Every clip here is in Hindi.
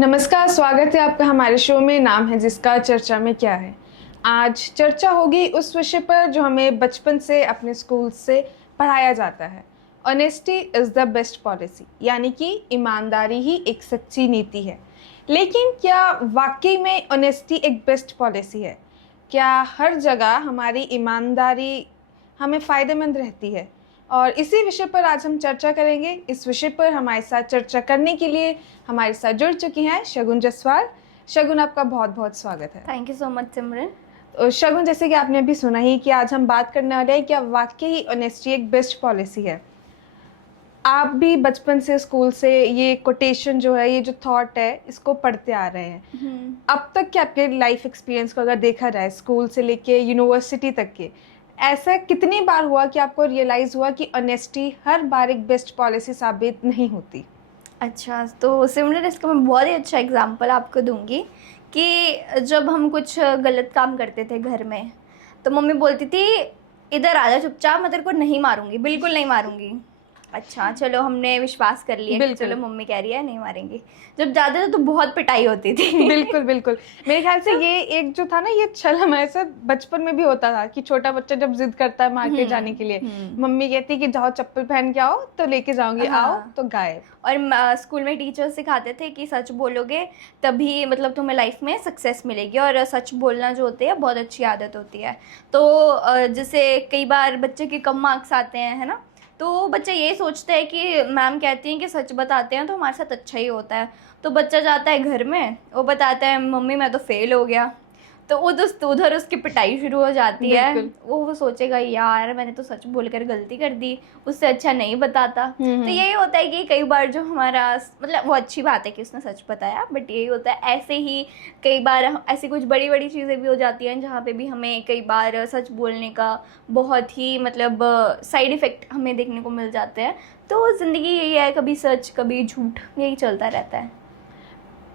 नमस्कार, स्वागत है आपका हमारे शो में। नाम है जिसका चर्चा में क्या है। आज चर्चा होगी उस विषय पर जो हमें बचपन से अपने स्कूल से पढ़ाया जाता है। Honesty is the best policy, यानी कि ईमानदारी ही एक सच्ची नीति है। लेकिन क्या वाकई में ऑनेस्टी एक बेस्ट पॉलिसी है? क्या हर जगह हमारी ईमानदारी हमें फ़ायदेमंद रहती है? और इसी विषय पर आज हम चर्चा करेंगे। इस विषय पर हमारे साथ चर्चा करने के लिए हमारे साथ जुड़ चुकी हैं शगुन जसवाल। शगुन, आपका बहुत बहुत स्वागत है। थैंक यू सो मच सिमरन। तो शगुन, जैसे कि आपने अभी सुना ही कि आज हम बात करने वाले हैं क्या वाकई ऑनेस्टी एक बेस्ट पॉलिसी है। आप भी बचपन से स्कूल से ये कोटेशन जो है, ये जो थॉट है, इसको पढ़ते आ रहे हैं। अब तक के आपके लाइफ एक्सपीरियंस को अगर देखा जाए, स्कूल से लेके यूनिवर्सिटी तक के, ऐसा कितनी बार हुआ कि आपको रियलाइज़ हुआ कि ऑनेस्टी हर बार एक बेस्ट पॉलिसी साबित नहीं होती? अच्छा, तो सिमरन इसका मैं बहुत ही अच्छा एग्जांपल आपको दूंगी कि जब हम कुछ गलत काम करते थे घर में, तो मम्मी बोलती थी इधर आ जा चुपचाप, मैं तेरे को नहीं मारूंगी, बिल्कुल नहीं मारूंगी। अच्छा चलो, हमने विश्वास कर लिया कि चलो मम्मी कह रही है नहीं मारेंगे। जब जाते थे तो बहुत पिटाई होती थी। बिल्कुल बिल्कुल। मेरे ख्याल से ये एक जो था ना, ये छल हमारे साथ बचपन में भी होता था कि छोटा बच्चा जब जिद करता है मार्केट जाने के लिए, मम्मी कहती कि जाओ चप्पल पहन के आओ, तो लेके जाऊंगी। आओ तो गायब। और स्कूल में टीचर सिखाते थे कि सच बोलोगे तभी मतलब तुम्हें लाइफ में सक्सेस मिलेगी, और सच बोलना जो होती है बहुत अच्छी आदत होती है। तो जैसे कई बार बच्चे के कम मार्क्स आते हैं, है ना, तो बच्चा ये सोचता है कि मैम कहती हैं कि सच बताते हैं तो हमारे साथ अच्छा ही होता है। तो बच्चा जाता है घर में, वो बताता है मम्मी मैं तो फेल हो गया, तो उधर उसकी पिटाई शुरू हो जाती है। वो सोचेगा यार मैंने तो सच बोलकर गलती कर दी, उससे अच्छा नहीं बताता। तो यही होता है कि कई बार जो हमारा मतलब वो अच्छी बात है कि उसने सच बताया, बट यही होता है ऐसे ही कई बार ऐसी कुछ बड़ी बड़ी चीज़ें भी हो जाती हैं जहाँ पे भी हमें कई बार सच बोलने का बहुत ही मतलब साइड इफ़ेक्ट हमें देखने को मिल जाते हैं। तो ज़िंदगी यही है, कभी सच कभी झूठ, यही चलता रहता है।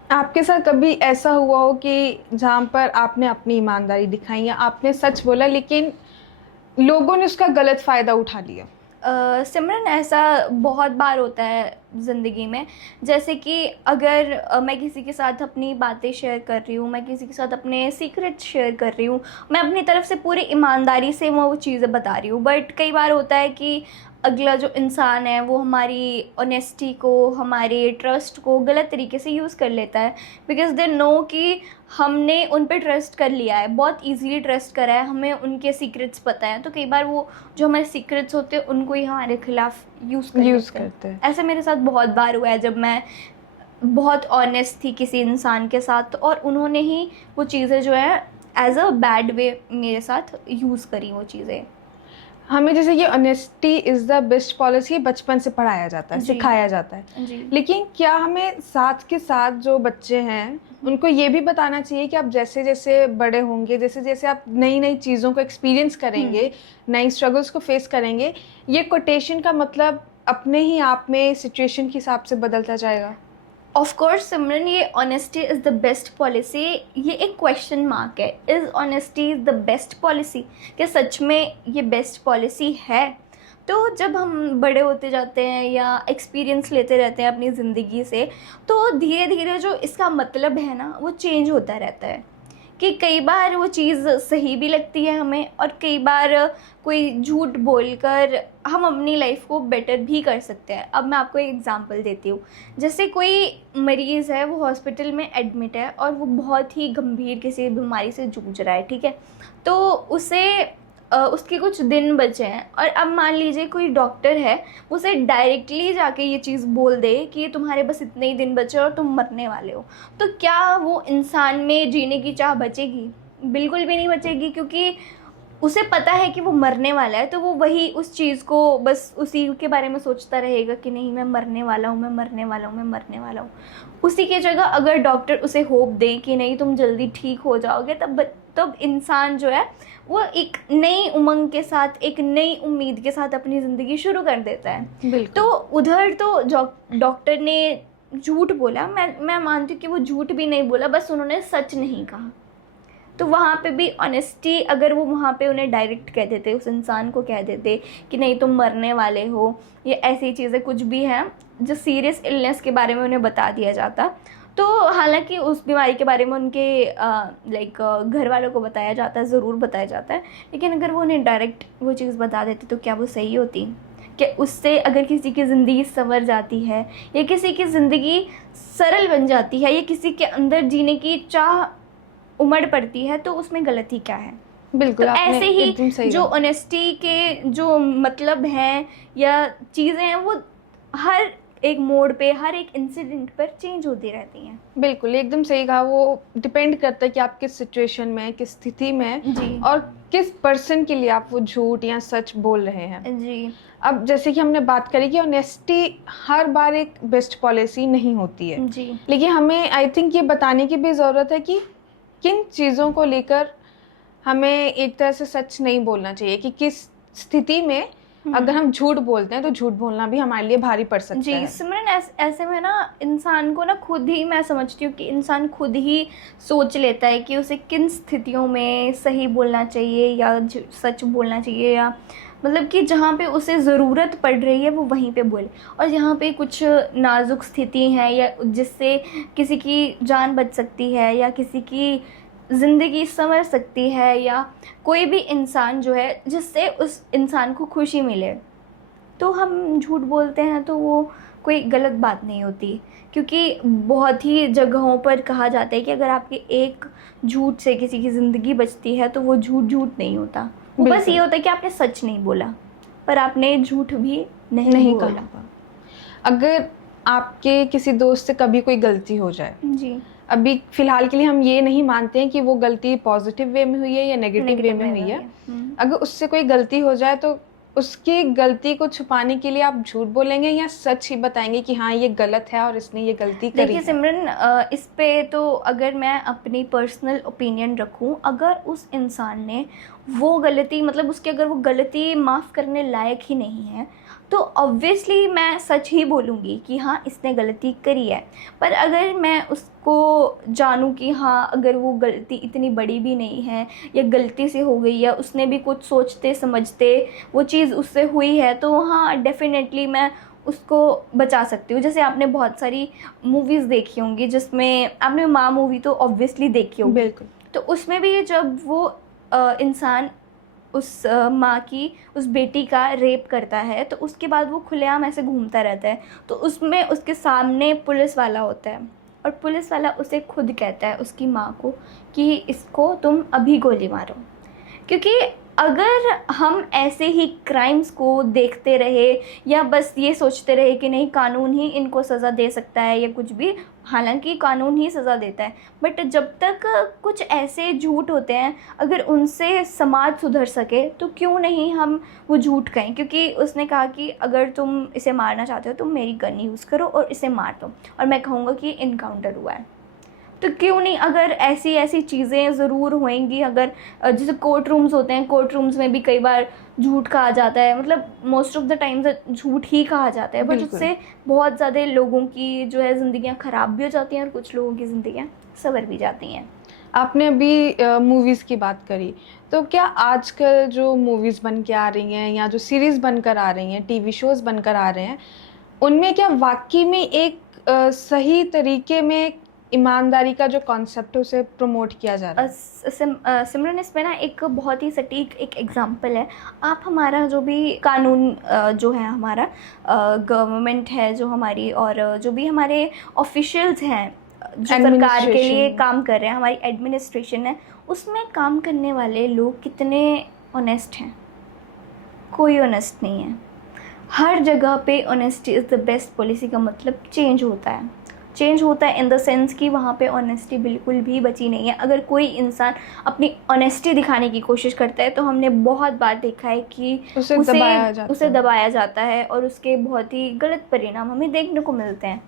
आपके साथ कभी ऐसा हुआ हो कि जहाँ पर आपने अपनी ईमानदारी दिखाई या आपने सच बोला लेकिन लोगों ने उसका गलत फ़ायदा उठा लिया? सिमरन ऐसा बहुत बार होता है ज़िंदगी में। जैसे कि अगर मैं किसी के साथ अपनी बातें शेयर कर रही हूँ, मैं किसी के साथ अपने सीक्रेट शेयर कर रही हूँ, मैं अपनी तरफ से पूरी ईमानदारी से वो चीज़ें बता रही हूँ, बट कई बार होता है कि अगला जो इंसान है वो हमारी ऑनेस्टी को, हमारे ट्रस्ट को गलत तरीके से यूज़ कर लेता है। बिकॉज दे नो कि हमने उन पे ट्रस्ट कर लिया है, बहुत इजीली ट्रस्ट करा है, हमें उनके सीक्रेट्स पता है। तो कई बार वो जो हमारे सीक्रेट्स होते हैं उनको ही हमारे खिलाफ यूज़ करते हैं। ऐसे मेरे साथ बहुत बार हुआ है जब मैं बहुत ऑनेस्ट थी किसी इंसान के साथ, और उन्होंने ही वो चीज़ें जो है एज अ बैड वे मेरे साथ यूज़ करी वो चीज़ें। हमें जैसे ये honesty is the best policy बचपन से पढ़ाया जाता है, सिखाया जाता है, लेकिन क्या हमें साथ के साथ जो बच्चे हैं उनको ये भी बताना चाहिए कि आप जैसे जैसे बड़े होंगे, जैसे जैसे आप नई नई चीज़ों को एक्सपीरियंस करेंगे, नई स्ट्रगल्स को फेस करेंगे, ये कोटेशन का मतलब अपने ही आप में सिचुएशन के हिसाब से बदलता जाएगा? ऑफ कोर्स सिमरन, ये honesty is the best policy, ये एक क्वेश्चन मार्क है। Is honesty is the best policy? क्या सच में ये बेस्ट पॉलिसी है? तो जब हम बड़े होते जाते हैं या एक्सपीरियंस लेते रहते हैं अपनी ज़िंदगी से, तो धीरे धीरे जो इसका मतलब है ना वो चेंज होता रहता है। कि कई बार वो चीज़ सही भी लगती है हमें, और कई बार कोई झूठ बोलकर हम अपनी लाइफ को बेटर भी कर सकते हैं। अब मैं आपको एक एग्जांपल देती हूँ। जैसे कोई मरीज़ है, वो हॉस्पिटल में एडमिट है और वो बहुत ही गंभीर किसी बीमारी से जूझ रहा है, ठीक है। तो उसे उसके कुछ दिन बचे हैं, और अब मान लीजिए कोई डॉक्टर है, उसे डायरेक्टली जाके ये चीज़ बोल दे कि तुम्हारे बस इतने ही दिन बचे और तुम मरने वाले हो, तो क्या वो इंसान में जीने की चाह बचेगी? बिल्कुल भी नहीं बचेगी, क्योंकि उसे पता है कि वो मरने वाला है। तो वो वही उस चीज़ को बस उसी के बारे में सोचता रहेगा कि नहीं मैं मरने वाला हूँ, मैं मरने वाला हूँ, मैं मरने वाला हूँ। उसी की जगह अगर डॉक्टर उसे होप दे कि नहीं तुम जल्दी ठीक हो जाओगे, तब इंसान जो है वो एक नई उमंग के साथ, एक नई उम्मीद के साथ अपनी ज़िंदगी शुरू कर देता है। तो उधर तो डॉक्टर ने झूठ बोला, मैं मानती हूँ कि वो झूठ भी नहीं बोला, बस उन्होंने सच नहीं कहा। तो वहाँ पे भी ऑनेस्टी, अगर वो वहाँ पे उन्हें डायरेक्ट कह देते, उस इंसान को कह देते कि नहीं तुम मरने वाले हो, ये ऐसी चीज़ें कुछ भी हैं जो सीरियस इलनेस के बारे में उन्हें बता दिया जाता, तो हालांकि उस बीमारी के बारे में उनके लाइक घर वालों को बताया जाता है, ज़रूर बताया जाता है, लेकिन अगर वो उन्हें डायरेक्ट वो चीज़ बता देते तो क्या वो सही होती? कि उससे अगर किसी की ज़िंदगी संवर जाती है या किसी की ज़िंदगी सरल बन जाती है या किसी के अंदर जीने की चाह उमड़ पड़ती है, तो उसमें गलती क्या है? बिल्कुल, तो आपने ऐसे एकदम ही सही जो कहा। ऑनेस्टी के जो मतलब हैं या चीज़ें हैं, वो हर एक मोड़ पे, हर एक इंसिडेंट पर चेंज होती रहती हैं। बिल्कुल, एकदम सही कहा। वो डिपेंड करता है कि आप किस सिचुएशन में हैं, किस स्थिति में हैं जी। और किस पर्सन के लिए आप वो झूठ या सच बोल रहे हैं। जी। अब जैसे कि हमने बात करी कि ऑनेस्टी हर बार एक बेस्ट पॉलिसी नहीं होती है। जी। लेकिन हमें आई थिंक ये बताने की भी ज़रूरत है कि किन चीज़ों को लेकर हमें एक तरह से सच नहीं बोलना चाहिए, कि किस स्थिति में अगर हम झूठ बोलते हैं तो झूठ बोलना भी हमारे लिए भारी पड़ सकता जी है। सिमरन, ऐसे में ना इंसान को ना खुद ही, मैं समझती हूँ कि इंसान खुद ही सोच लेता है कि उसे किन स्थितियों में सही बोलना चाहिए या सच बोलना चाहिए, या मतलब कि जहाँ पे उसे ज़रूरत पड़ रही है वो वहीं पे बोले, और जहाँ पे कुछ नाजुक स्थिति है या जिससे किसी की जान बच सकती है या किसी की ज़िंदगी संवर सकती है या कोई भी इंसान जो है जिससे उस इंसान को खुशी मिले, तो हम झूठ बोलते हैं तो वो कोई गलत बात नहीं होती। क्योंकि बहुत ही जगहों पर कहा जाता है कि अगर आपके एक झूठ से किसी की ज़िंदगी बचती है तो वो झूठ झूठ नहीं होता, वो बस बिल्कुल। ये होता है कि आपने सच नहीं बोला, पर आपने झूठ भी नहीं बोला। कहा होगा। अगर आपके किसी दोस्त से कभी कोई गलती हो जाए, जी। अभी फ़िलहाल के लिए हम ये नहीं मानते हैं कि वो गलती पॉज़िटिव वे में हुई है या नेगेटिव वे में हुई है। अगर उससे कोई गलती हो जाए तो उसकी गलती को छुपाने के लिए आप झूठ बोलेंगे या सच ही बताएँगे कि हाँ, ये गलत है और इसने ये गलती करी देखिए है? सिमरन, इस पे तो अगर मैं अपनी पर्सनल ओपिनियन रखूं, अगर उस इंसान ने वो गलती, मतलब उसकी अगर वो गलती माफ़ करने लायक ही नहीं है, तो ऑब्वियसली मैं सच ही बोलूँगी कि हाँ, इसने गलती करी है। पर अगर मैं उसको जानूँ कि हाँ, अगर वो गलती इतनी बड़ी भी नहीं है या गलती से हो गई या उसने भी कुछ सोचते समझते वो चीज़ उससे हुई है, तो हाँ, डेफ़िनेटली मैं उसको बचा सकती हूँ। जैसे आपने बहुत सारी मूवीज़ देखी होंगी जिसमें आपने माँ मूवी तो ऑब्वियसली देखी होगी। बिल्कुल। तो उसमें भी जब वो इंसान उस माँ की, उस बेटी का रेप करता है, तो उसके बाद वो खुलेआम ऐसे घूमता रहता है, तो उसमें उसके सामने पुलिस वाला होता है और पुलिस वाला उसे खुद कहता है, उसकी माँ को, कि इसको तुम अभी गोली मारो। क्योंकि अगर हम ऐसे ही क्राइम्स को देखते रहे या बस ये सोचते रहे कि नहीं, कानून ही इनको सज़ा दे सकता है या कुछ भी, हालांकि कानून ही सज़ा देता है, बट जब तक कुछ ऐसे झूठ होते हैं, अगर उनसे समाज सुधर सके तो क्यों नहीं हम वो झूठ कहें। क्योंकि उसने कहा कि अगर तुम इसे मारना चाहते हो तो मेरी गन यूज़ करो और इसे मार दो, और मैं कहूँगा कि इनकाउंटर हुआ है, तो क्यों नहीं। अगर ऐसी ऐसी चीज़ें ज़रूर होएंगी, अगर जैसे कोर्ट रूम्स होते हैं, कोर्ट रूम्स में भी कई बार झूठ कहा जाता है, मतलब मोस्ट ऑफ द टाइम्स झूठ ही कहा जाता है, बट बिल्कुल। उससे बहुत ज़्यादा लोगों की जो है ज़िंदगियाँ ख़राब भी हो जाती हैं और कुछ लोगों की ज़िंदगियाँ संवर भी जाती हैं। आपने अभी मूवीज़ की बात करी, तो क्या आजकल जो मूवीज़ बन के आ रही हैं या जो सीरीज़ बनकर आ रही हैं, टीवी शोज़ बनकर आ रहे हैं, उनमें क्या वाक़ई में एक सही तरीके में ईमानदारी का जो कॉन्सेप्ट है उसे प्रमोट किया जा रहा है? सिमरन, इसमें ना एक बहुत ही सटीक एक एग्जांपल है। आप हमारा जो भी कानून जो है, हमारा गवर्नमेंट है जो हमारी, और जो भी हमारे ऑफिशियल्स हैं जो सरकार के लिए Administration। काम कर रहे हैं, हमारी एडमिनिस्ट्रेशन है, उसमें काम करने वाले लोग कितने ऑनेस्ट हैं? कोई ऑनेस्ट नहीं है। हर जगह पे honesty is the best policy का मतलब चेंज होता है। चेंज होता है इन द सेंस कि वहाँ पे ऑनेस्टी बिल्कुल भी बची नहीं है। अगर कोई इंसान अपनी ऑनेस्टी दिखाने की कोशिश करता है तो हमने बहुत बार देखा है कि उसे दबाया जाता है और उसके बहुत ही गलत परिणाम हमें देखने को मिलते हैं।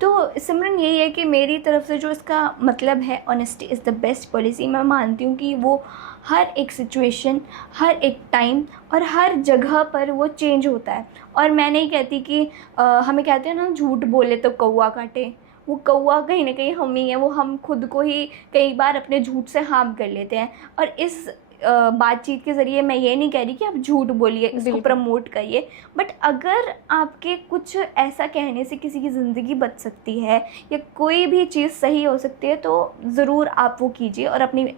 तो सिमरन, यही है कि मेरी तरफ से जो इसका मतलब है, honesty is the best policy, मैं मानती हूँ कि वो हर एक सिचुएशन, हर एक टाइम और हर जगह पर वो चेंज होता है। और मैं नहीं कहती कि हमें कहते हैं ना, झूठ बोले तो कौवा काटे, वो कौवा कहीं ना कहीं हम ही हैं, वो हम खुद को ही कई बार अपने झूठ से हार्म कर लेते हैं। और इस बातचीत के ज़रिए मैं ये नहीं कह रही कि आप झूठ बोलिए, इसको प्रमोट करिए, बट अगर आपके कुछ ऐसा कहने से किसी की ज़िंदगी बच सकती है या कोई भी चीज़ सही हो सकती है तो ज़रूर आप वो कीजिए और अपनी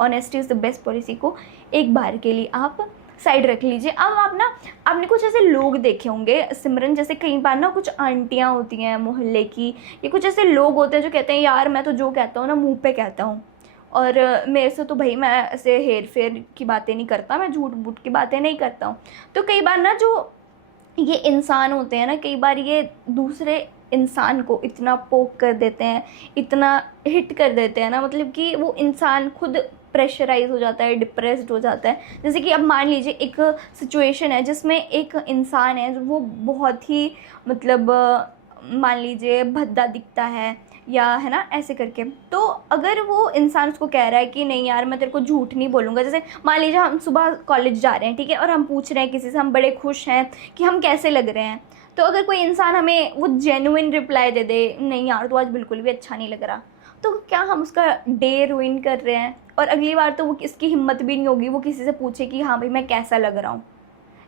honesty is the best policy को एक बार के लिए आप साइड रख लीजिए। अब आपने कुछ ऐसे लोग देखे होंगे सिमरन, जैसे कई बार ना कुछ आंटियाँ होती हैं मोहल्ले की, या कुछ ऐसे लोग होते हैं जो कहते हैं यार मैं तो जो कहता हूँ ना मुंह पे कहता हूँ, और मेरे से तो भाई मैं ऐसे हेर फेर की बातें नहीं करता, मैं झूठ बूठ की बातें नहीं करता हूँ। तो कई बार ना जो ये इंसान होते हैं ना, कई बार ये दूसरे इंसान को इतना पोक कर देते हैं, इतना हिट कर देते हैं ना, मतलब कि वो इंसान खुद प्रेशराइज हो जाता है, डिप्रेस्ड हो जाता है। जैसे कि अब मान लीजिए एक सिचुएशन है जिसमें एक इंसान है वो बहुत ही मतलब मान लीजिए भद्दा दिखता है या है ना ऐसे करके, तो अगर वो इंसान उसको कह रहा है कि नहीं यार मैं तेरे को झूठ नहीं बोलूँगा, जैसे मान लीजिए हम सुबह कॉलेज जा रहे हैं, ठीक है, और हम पूछ रहे हैं किसी से, हम बड़े खुश हैं कि हम कैसे लग रहे हैं, तो अगर कोई इंसान हमें वो जेन्युइन रिप्लाई दे दे नहीं यार तो आज बिल्कुल भी अच्छा नहीं लग रहा, तो क्या हम उसका डे रुइन कर रहे हैं? और अगली बार तो वो इसकी हिम्मत भी नहीं होगी वो किसी से पूछे कि हाँ भाई मैं कैसा लग रहा हूँ।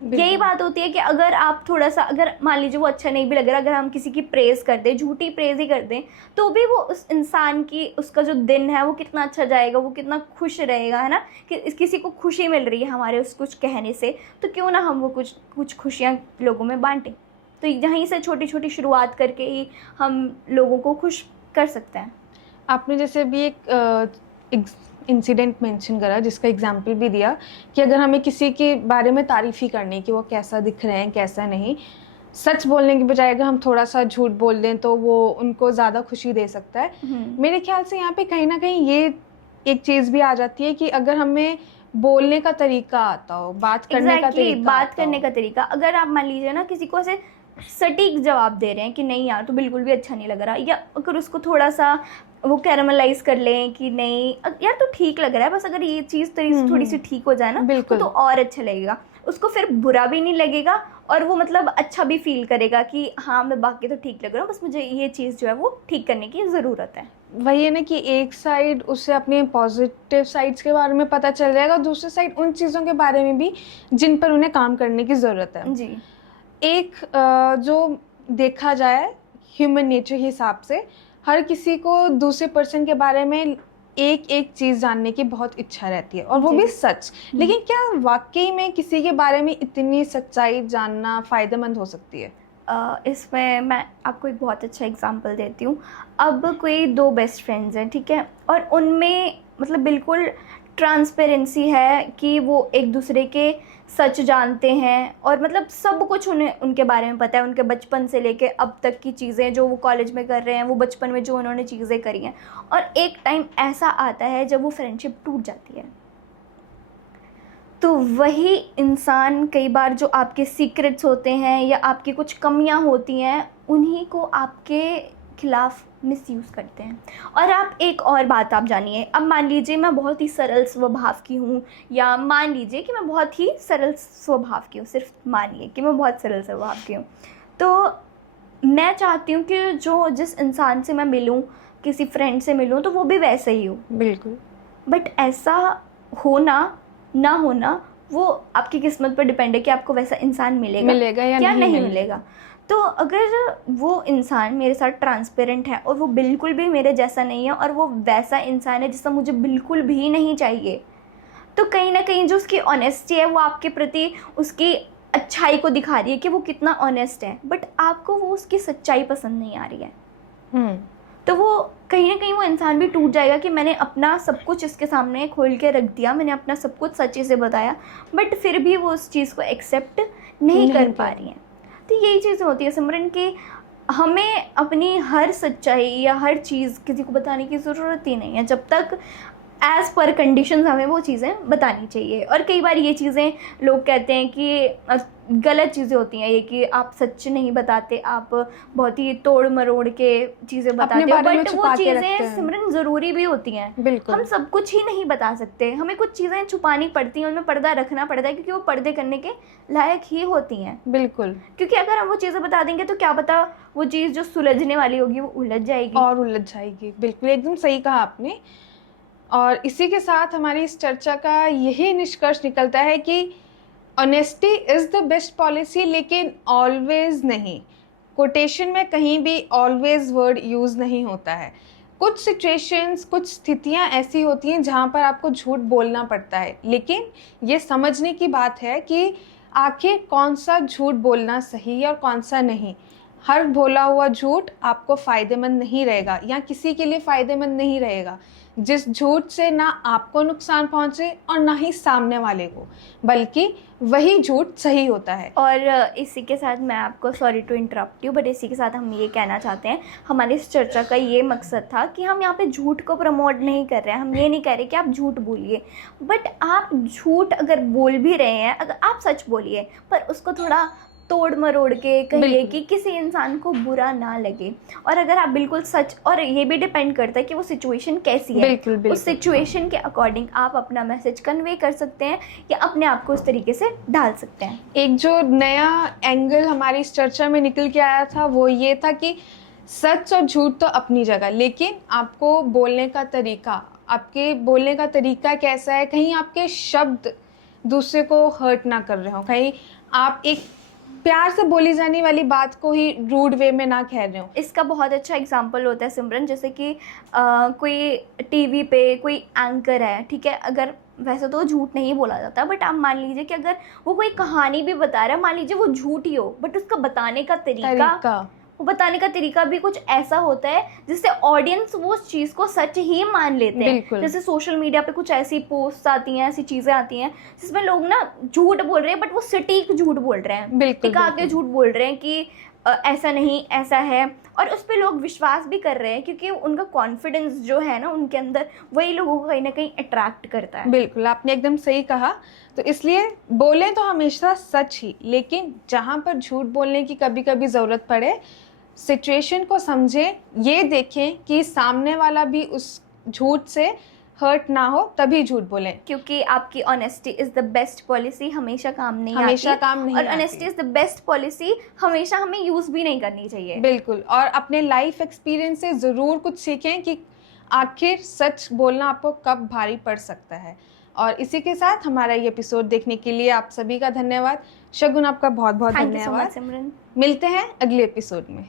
यही बात होती है कि अगर आप थोड़ा सा, अगर मान लीजिए वो अच्छा नहीं भी लग रहा, अगर हम किसी की प्रेज़ कर दें, झूठी प्रेज़ ही कर दें, तो भी वो उस इंसान की उसका जो दिन है वो कितना अच्छा जाएगा, वो कितना खुश रहेगा, है ना, कि किसी को खुशी मिल रही है हमारे उस कुछ कहने से, तो क्यों ना हम वो कुछ खुशियाँ लोगों में बांटें। तो यहीं से छोटी छोटी शुरुआत करके ही हम लोगों को खुश कर सकते हैं। आपने जैसे अभी एक इंसिडेंट मेंशन करा जिसका एग्जाम्पल भी दिया कि अगर हमें किसी के बारे में तारीफ़ ही करनी कि वो कैसा दिख रहे हैं कैसा नहीं, सच बोलने की बजाय अगर हम थोड़ा सा झूठ बोल दें तो वो उनको ज़्यादा खुशी दे सकता है। मेरे ख्याल से यहाँ पे कहीं ना कहीं ये एक चीज़ भी आ जाती है कि अगर हमें बोलने का तरीका आता हो, बात करने का तरीका बात करने का तरीका, अगर आप मान लीजिए ना किसी को ऐसे सटीक जवाब दे रहे हैं कि नहीं यार तो बिल्कुल भी अच्छा नहीं लग रहा, या अगर उसको थोड़ा सा वो कैरामलाइज कर लें कि नहीं यार तो ठीक लग रहा है, बस अगर ये चीज़ थोड़ी सी ठीक हो जाए ना तो और अच्छा लगेगा, उसको फिर बुरा भी नहीं लगेगा और वो मतलब अच्छा भी फील करेगा कि हाँ मैं बाकी तो ठीक लग रहा हूँ, बस मुझे ये चीज़ जो है वो ठीक करने की ज़रूरत है। वही है ना कि एक साइड उससे अपने पॉजिटिव साइड्स के बारे में पता चल जाएगा, दूसरी साइड उन चीज़ों के बारे में भी जिन पर उन्हें काम करने की ज़रूरत है। जी। एक जो देखा जाए ह्यूमन नेचर के हिसाब से हर किसी को दूसरे पर्सन के बारे में एक चीज़ जानने की बहुत इच्छा रहती है और वो भी सच, लेकिन क्या वाकई में किसी के बारे में इतनी सच्चाई जानना फ़ायदेमंद हो सकती है? इसमें मैं आपको एक बहुत अच्छा एग्जांपल देती हूँ। अब कोई दो बेस्ट फ्रेंड्स हैं, ठीक है, और उनमें मतलब बिल्कुल ट्रांसपेरेंसी है कि वो एक दूसरे के सच जानते हैं और मतलब सब कुछ उन्हें उनके बारे में पता है, उनके बचपन से लेके अब तक की चीज़ें जो वो कॉलेज में कर रहे हैं, वो बचपन में जो उन्होंने चीज़ें करी हैं, और एक टाइम ऐसा आता है जब वो फ्रेंडशिप टूट जाती है, तो वही इंसान कई बार जो आपके सीक्रेट्स होते हैं या आपकी कुछ कमियां होती हैं उन्हीं को आपके खिलाफ मिसयूज़ करते हैं। और आप एक और बात आप जानिए, अब मान लीजिए मैं बहुत ही सरल स्वभाव की हूँ, या मान लीजिए कि मैं बहुत ही सरल स्वभाव की हूँ, सिर्फ मानिए कि मैं बहुत सरल स्वभाव की हूँ, तो मैं चाहती हूँ कि जिस इंसान से मैं मिलूँ, किसी फ्रेंड से मिलूँ, तो वो भी वैसे ही हो। बिल्कुल। बट ऐसा होना ना होना वो आपकी किस्मत पर डिपेंड है कि आपको वैसा इंसान मिलेगा या नहीं मिलेगा। तो अगर वो इंसान मेरे साथ ट्रांसपेरेंट है और वो बिल्कुल भी मेरे जैसा नहीं है और वो वैसा इंसान है जिसका मुझे बिल्कुल भी नहीं चाहिए, तो कहीं ना कहीं जो उसकी ऑनेस्टी है वो आपके प्रति उसकी अच्छाई को दिखा रही है कि वो कितना ऑनेस्ट है, बट आपको वो उसकी सच्चाई पसंद नहीं आ रही है। तो वो कहीं ना कहीं वो इंसान भी टूट जाएगा कि मैंने अपना सब कुछ इसके सामने खोल के रख दिया, मैंने अपना सब कुछ सच्ची से बताया, बट फिर भी वो उस चीज़ को एक्सेप्ट नहीं कर पा रही हैं। तो यही चीज़ होती है सिमरन कि हमें अपनी हर सच्चाई या हर चीज़ किसी को बताने की ज़रूरत ही नहीं है, जब तक एज़ पर कंडीशंस हमें वो चीज़ें बतानी चाहिए। और कई बार ये चीज़ें लोग कहते हैं कि गलत चीज़ें होती हैं ये कि आप सच नहीं बताते, आप बहुत ही तोड़ मरोड़ के चीज़ें बताते हो, बट वो चीज़ें सिमरन ज़रूरी भी होती हैं। बिल्कुल। हम सब कुछ ही नहीं बता सकते, हमें कुछ चीज़ें छुपानी पड़ती हैं, उनमें पर्दा रखना पड़ता है क्योंकि वो पर्दे करने के लायक ही होती हैं। बिल्कुल। क्योंकि अगर हम वो चीज़ें बता देंगे तो क्या पता वो चीज़ जो सुलझने वाली होगी वो उलझ जाएगी। और उलझ जाएगी। बिल्कुल, एकदम सही कहा आपने। और इसी के साथ हमारी इस चर्चा का यही निष्कर्ष निकलता है कि honesty is the best policy, लेकिन ऑलवेज नहीं। कोटेशन में कहीं भी ऑलवेज वर्ड यूज़ नहीं होता है। कुछ सिचुएशंस, कुछ स्थितियां ऐसी होती हैं जहां पर आपको झूठ बोलना पड़ता है, लेकिन ये समझने की बात है कि आखिर कौन सा झूठ बोलना सही है और कौन सा नहीं। हर बोला हुआ झूठ आपको फ़ायदेमंद नहीं रहेगा या किसी के लिए फ़ायदेमंद नहीं रहेगा। जिस झूठ से ना आपको नुकसान पहुंचे और ना ही सामने वाले को, बल्कि वही झूठ सही होता है। और इसी के साथ मैं आपको, sorry to interrupt you, but इसी के साथ हम ये कहना चाहते हैं, हमारी इस चर्चा का ये मकसद था कि हम यहाँ पे झूठ को प्रमोट नहीं कर रहे हैं। हम ये नहीं कह रहे कि आप झूठ बोलिए, बट आप झूठ अगर बोल भी रहे हैं, अगर आप सच बोलिए, पर उसको थोड़ा तोड़ मरोड़ के कहिए कि किसी इंसान को बुरा ना लगे। और अगर आप बिल्कुल सच, और ये भी डिपेंड करता है कि वो सिचुएशन कैसी है, बिल्कुल। उस सिचुएशन के अकॉर्डिंग आप अपना मैसेज कन्वे कर सकते हैं या अपने आप को उस तरीके से ढाल सकते हैं। एक जो नया एंगल हमारी इस चर्चा में निकल के आया था वो ये था कि सच और झूठ तो अपनी जगह, लेकिन आपको बोलने का तरीका, आपके बोलने का तरीका कैसा है, कहीं आपके शब्द दूसरे को हर्ट ना कर रहे हो, कहीं आप एक प्यार से बोली जाने वाली बात को ही रूड वे में ना कह रहे हो। इसका बहुत अच्छा एग्जांपल होता है सिमरन, जैसे कि कोई टीवी पे कोई एंकर है, ठीक है, अगर वैसे तो झूठ नहीं बोला जाता, बट आप मान लीजिए कि अगर वो कोई कहानी भी बता रहा है, मान लीजिए वो झूठी हो, बट उसका बताने का तरीका वो बताने का तरीका भी कुछ ऐसा होता है जिससे ऑडियंस वो उस चीज़ को सच ही मान लेते हैं। जैसे सोशल मीडिया पे कुछ ऐसी पोस्ट आती हैं, ऐसी चीज़ें आती हैं जिसमें लोग ना झूठ बोल रहे हैं, बट वो सटीक झूठ बोल रहे हैं, टिका के झूठ बोल रहे हैं कि ऐसा नहीं ऐसा है, और उस पर लोग विश्वास भी कर रहे हैं क्योंकि उनका कॉन्फिडेंस जो है ना उनके अंदर, वही लोगों को कहीं ना कहीं अट्रैक्ट करता है। बिल्कुल, आपने एकदम सही कहा। तो इसलिए बोलें तो हमेशा सच ही, लेकिन जहाँ पर झूठ बोलने की कभी कभी ज़रूरत पड़े, सिचुएशन को समझें, ये देखें कि सामने वाला भी उस झूठ से हर्ट ना हो, तभी झूठ बोलें। क्योंकि आपकी honesty is the best policy हमेशा काम नहीं आती। और honesty is the best policy हमेशा हमें यूज़ भी नहीं करनी चाहिए। बिल्कुल, और अपने लाइफ एक्सपीरियंस से ज़रूर कुछ सीखें कि आखिर सच बोलना आपको कब भारी पड़ सकता है। और इसी के साथ हमारा ये एपिसोड देखने के लिए आप सभी का धन्यवाद। शगुन, आपका बहुत बहुत धन्यवाद। सिमरन, मिलते हैं अगले एपिसोड में।